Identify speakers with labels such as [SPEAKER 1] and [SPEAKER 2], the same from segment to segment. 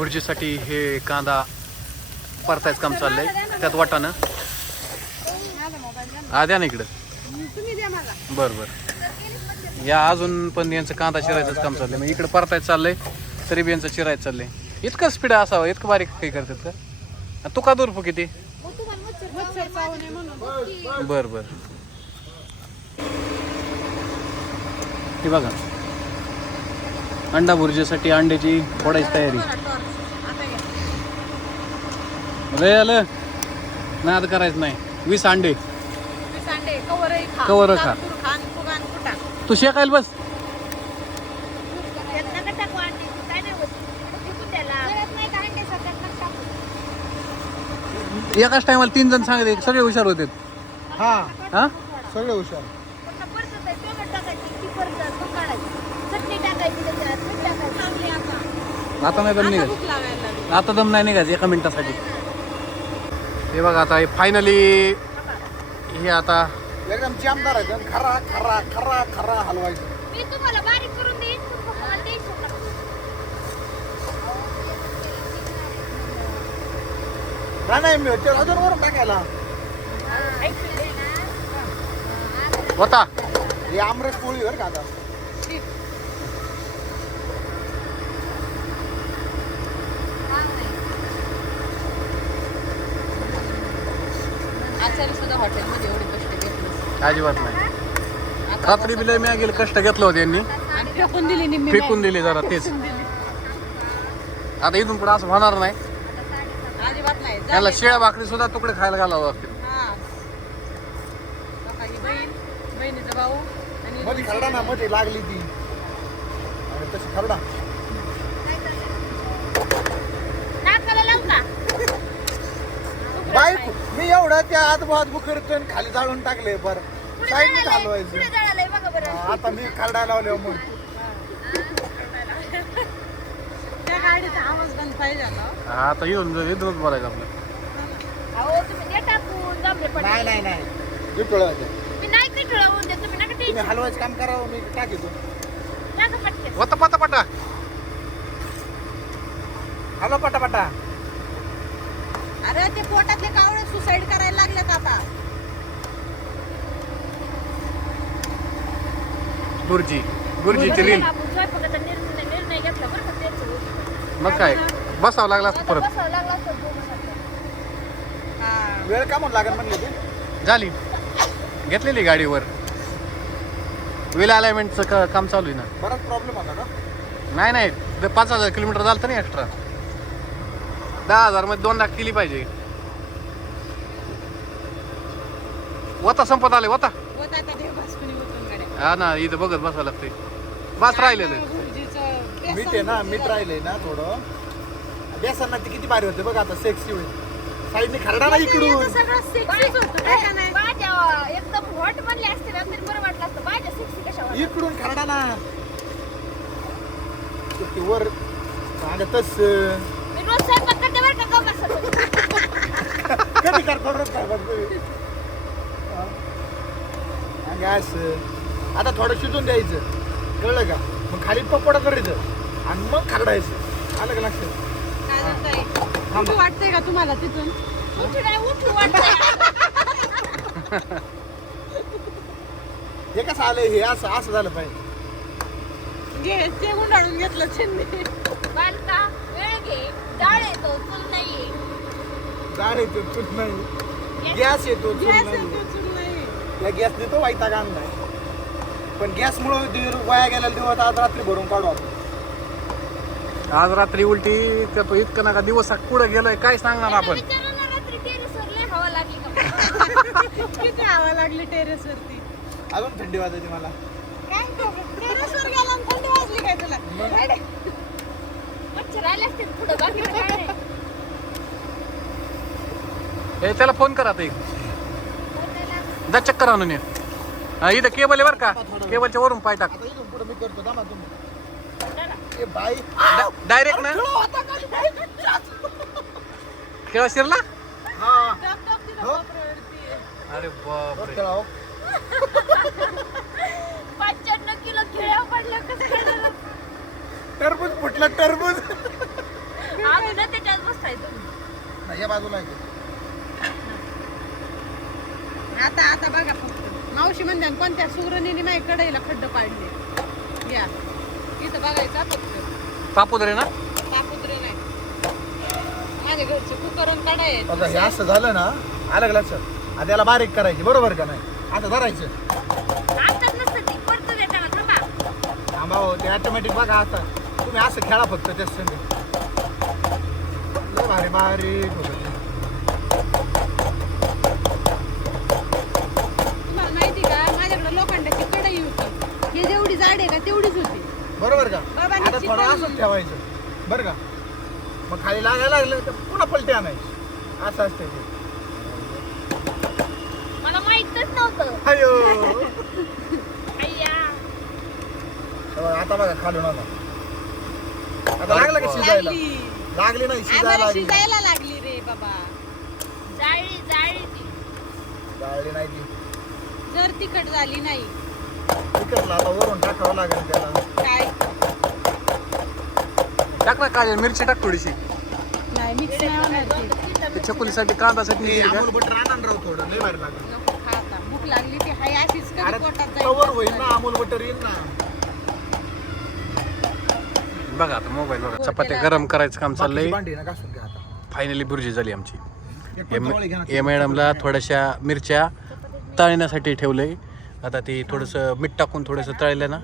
[SPEAKER 1] भुर्जीसाठी हे कांदा परतायचं काम चाललंय. त्यात वाटाणं हा द्या ना इकडं. बरं बरं. या अजून पण यांचं कांदा चिरायचंच काम चाललंय. मग इकडं परतायचं चाललंय तरी बी यांचं चिरायचं चाललंय. इतकं स्पीड असावं इतकं बारीक काही करतात का? तू का दूर किती? बर बर. हे बघा. अंडा भुर्जीसाठी अंड्याची फोडायची तयारी. रे आलं. नाही आता करायचं नाही. वीस अंडे.
[SPEAKER 2] सांडे कवरही खा
[SPEAKER 1] कवरं खा.
[SPEAKER 2] तांदूळ खा आणि फुगान फुटा
[SPEAKER 1] तू शेकायला बस. एकाच टायमाला तीन जण सांगते सगळे हुशार होते.
[SPEAKER 3] हा.
[SPEAKER 1] हा?
[SPEAKER 3] सगळे हुशार.
[SPEAKER 1] आता नाही दम निघायचं. आता दम नाही निघायचं एका मिनिटासाठी. हे बघा आता हे फायनली हे आता
[SPEAKER 3] एकदम जामदार आहे एकदम खरा खरा खरा खरा हलवायचं
[SPEAKER 4] मी तुम्हाला बारीक करून देईन
[SPEAKER 3] नाही मी ते अजून वरून टाकायला.
[SPEAKER 1] होता.
[SPEAKER 3] हे आमरस पोळी बरं का आता.
[SPEAKER 2] आचारी सुद्धा हॉटेलमध्ये एवढे कष्ट घेतले
[SPEAKER 1] अजिबात नाही. रात्री बिल मी गेले कष्ट घेतलं होतं यांनी.
[SPEAKER 2] आणि फेकून दिली निम्मी
[SPEAKER 1] फेकून दिले जरा तेच. आता इथून पुढे असं होणार नाही.
[SPEAKER 2] अजिबात नाही.
[SPEAKER 1] त्याला. शिळ्या भाकरी सुद्धा तुकडे खायला घालावं लागतील.
[SPEAKER 2] हा. बघा, ही बहीण बहिणीचा भाऊ आणि
[SPEAKER 3] मध्ये खरडा ना मध्ये लागली ती. आणि तशी खरडा. मी एवढं त्या करतोय आणि खाली जाळून टाकले बर.
[SPEAKER 4] बरं.
[SPEAKER 3] हा, आता मी खरडा लावले मग.
[SPEAKER 1] हा, आता इथून इथूनच बोलायचं आपलं.
[SPEAKER 3] नाही नाही नाही. विठुळाचं.
[SPEAKER 4] तुम्ही
[SPEAKER 3] हलवायचं काम करावं मी टाकीतो.
[SPEAKER 1] होता पटा पटा
[SPEAKER 3] हलवा पटापटा.
[SPEAKER 2] अरे ते पोटातले कावळे सुसाईड करायला लागलेत आता.
[SPEAKER 1] गुरुजी गुरुजीची रील
[SPEAKER 4] आपण स्वयंपाकाचा निर्णय निर्णय घेतला बरं का तेच होतं.
[SPEAKER 1] मग काय? बसावं लागलं असतं
[SPEAKER 4] आता
[SPEAKER 1] परत.
[SPEAKER 4] बसावं लागलं असतं दोघांसाठी.
[SPEAKER 2] हा.
[SPEAKER 3] वेळ का म्हणून लागेल म्हणले ते.
[SPEAKER 1] झाली. घेतलेली गाडीवर. व्हील अलाइनमेंटचं क काम चालू आहे ना.
[SPEAKER 3] बराच प्रॉब्लेम होता का?
[SPEAKER 1] नाही नाही. ते पाच हजार किलोमीटर झालं तर नाही एक्स्ट्रा दहा हजारमध्ये दोन लाख केली पाहिजे. वता संपत आले वता. हा ना इथं बघत बसावं लागते बस राहिलेलं
[SPEAKER 3] मीठ आहे ना मीठ राहिलंय ना थोडं. बेसन ना ते किती भारी होते बघ आता सेक्सी होईल. साईडने खरडा ना इकडून.
[SPEAKER 4] एकदम हॉट बनले असते ना तरी बरं वाटलं असतं. भाज्या सेक्सी कशा वाटल्या?
[SPEAKER 3] इकडून खरडा ना. ते वर सांगतच
[SPEAKER 4] मी रोज स्वयंपाक करते बरं का गप्पा.
[SPEAKER 3] कधी करतो रोज असं. आता थोडं शिजून द्यायचं. कळलं का? मग खाली पकोडा करायचं. आणि मग खरडायचं. आलं का लक्षात?
[SPEAKER 2] कुठं वाटतंय का तुम्हाला तिथून?
[SPEAKER 4] उठू नाही उठू वाटतंय.
[SPEAKER 3] हे कसं आलं हे? असं असं झालं पाहिजे.
[SPEAKER 2] घे ते गुंडाळून घेतलं
[SPEAKER 4] बालका वेळ घे डाळ येतो चूल नाहीये
[SPEAKER 3] गाड येतो चूल नाही. गॅस येतो चूल
[SPEAKER 2] गॅस
[SPEAKER 3] नाही.
[SPEAKER 2] नाही.
[SPEAKER 3] या गॅस देतो वाईटा आणलाय. पण गॅसमुळं दिव- वाया गेलेला दिवस आज रात्री भरून काढू आपण.
[SPEAKER 1] आज रात्री उलटी करतो इतकं नका दिवस कुठं गेलोय काय सांगणार आपण?
[SPEAKER 4] विचारा ना रात्री टेरेसवर लय हवा लागली का
[SPEAKER 2] किती हवा लागली टेरेस वरती
[SPEAKER 3] अजून थंडी वाजायची मला.
[SPEAKER 2] टेरेस वर गेला आणि थंडी वाजली काय तुला
[SPEAKER 4] आले असते पुढं बाकी काय नाही
[SPEAKER 1] ए त्याला फोन करा आता एक. जा चक्कर आणून ये. हा, इथं केबल आहे बरं का? केबलच्या वरून पाय टाक.
[SPEAKER 3] आता इथून पुढे मी करतो दामा तुम्ही. ए बाई.
[SPEAKER 1] डायरेक्ट ना? केव्हा शिरला?
[SPEAKER 3] हा. हो?
[SPEAKER 1] अरे बापरे.
[SPEAKER 3] खेळाव
[SPEAKER 4] पंच्याण्णव किलो खेळ्या पडल्या कसं करणार?
[SPEAKER 3] टरबूज फुटलं टरबूज.
[SPEAKER 2] अजून त्याच्यात बसताय तुम्ही.
[SPEAKER 3] नाही, या बाजूला आहे ते.
[SPEAKER 2] आता आता बघा फक्त. मावशी म्हणजे कोणत्या सुगरणीने माझ्या कढईला खड्ड पाडले? या. इथं बघायचा फक्त.
[SPEAKER 1] पापुद्रे ना?
[SPEAKER 2] पापुद्रे नाही. माझ्या घरचे आहेत.
[SPEAKER 3] बघा हे असं झालं ना आलं लक्षात? आता याला बारीक करायची बरोबर का नाही? आता धरायचं.
[SPEAKER 4] थांबा.
[SPEAKER 3] हो ते ऑटोमॅटिक बघा आता. तुम्ही असं खेळा फक्त त्या संग लय भारी बारीक होतं ते.
[SPEAKER 2] तुम्हाला माहिती का माझ्याकडे लोखंडाची कढई होती आहे का? तेवढीच होती.
[SPEAKER 3] बरोबर का? आता थोडं असंच ठेवायचं. बरं का? मग खाली लागायला लागलं तर पुन्हा पलटी आणायची. असं असतं ते.
[SPEAKER 4] मला माहितच नव्हतं.
[SPEAKER 3] अयो.
[SPEAKER 4] अय्या.
[SPEAKER 3] हे आता बघा खालून आता. आता लागलं का शिजायला?
[SPEAKER 2] लागली
[SPEAKER 3] लागली नाही शिजायला
[SPEAKER 2] आम्हाला
[SPEAKER 3] लागली.
[SPEAKER 2] शिजायला लागली रे बाबा.
[SPEAKER 4] जाळी जाळी ती.
[SPEAKER 3] लागली नाही ती.
[SPEAKER 2] जर तिखट झाली नाही.
[SPEAKER 3] तिकडला आता वरून टाकावं लागेल त्याला.
[SPEAKER 2] काय?
[SPEAKER 1] टाक ना काळी मिरची टाक थोडीशी.
[SPEAKER 2] नाही मिक्स नाही होणार ती.
[SPEAKER 1] ते चकुलीसाठी कांदासाठी?
[SPEAKER 3] अमूल बटर थोडं लय भारी लागेल.
[SPEAKER 2] नको खा आता. भूक लागली ती हाय अशीच कधी
[SPEAKER 3] अरे
[SPEAKER 2] पोटात
[SPEAKER 3] कवर होईल
[SPEAKER 2] जाईल
[SPEAKER 3] ना अमूल बटर येईल ना.
[SPEAKER 1] बघा आता मोबाईल बघा चपात्या गरम करायचं काम
[SPEAKER 3] बाकीची
[SPEAKER 1] चाललंय.
[SPEAKER 3] भांडी ना घासून घ्या आता.
[SPEAKER 1] फायनली बुर्जी झाली आमची.
[SPEAKER 3] एक घ्या ना.
[SPEAKER 1] या मॅडमला थोड्याशा मिरच्या तळण्यासाठी ठेवलंय. आता ती थोडंसं मीठ टाकून थोडंसं तळलं ना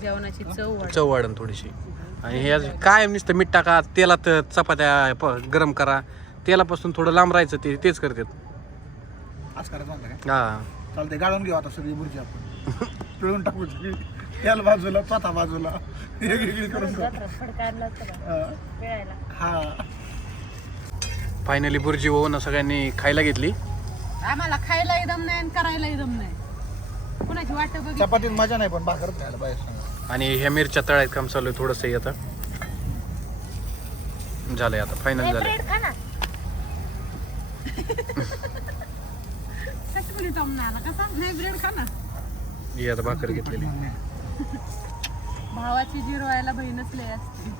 [SPEAKER 2] जेवणाची चव वाढ
[SPEAKER 1] चव वाढन थोडीशी. आणि हे आज काय नुसतं मीठ टाका तेलात चपात्या प- गरम करा. तेलापासून थोडं लांब राहायचं ते तेच करतात.
[SPEAKER 3] आज करायचं म्हणता काय?
[SPEAKER 1] हा.
[SPEAKER 3] चालते गाळून घेऊ आता सगळी बुर्जी आपण. पिळून टाकू सगळी. त्याला बाजूला स्वतः बाजूला. वेगवेगळी करून खाऊ. हा. हा.
[SPEAKER 1] फायनली बुर्जी होऊन सगळ्यांनी खायला घेतली.
[SPEAKER 2] आम्हाला खायला दम नाही आणि करायला दम नाही. कुणाची वाट बघ
[SPEAKER 3] चपातीत मजा नाही पण खायला सांगा.
[SPEAKER 1] आणि ह्या मिरच्या तळायत काम चालू आहे थोडंसं आता. झालंय आता फायनल झालंय.
[SPEAKER 4] ब्रेड खा ना.
[SPEAKER 2] आला? कसा? नाही ब्रेड खा ना.
[SPEAKER 1] ही आता भाकर घेतलेली.
[SPEAKER 2] भावाची जिरवायला बहीणच लय असते.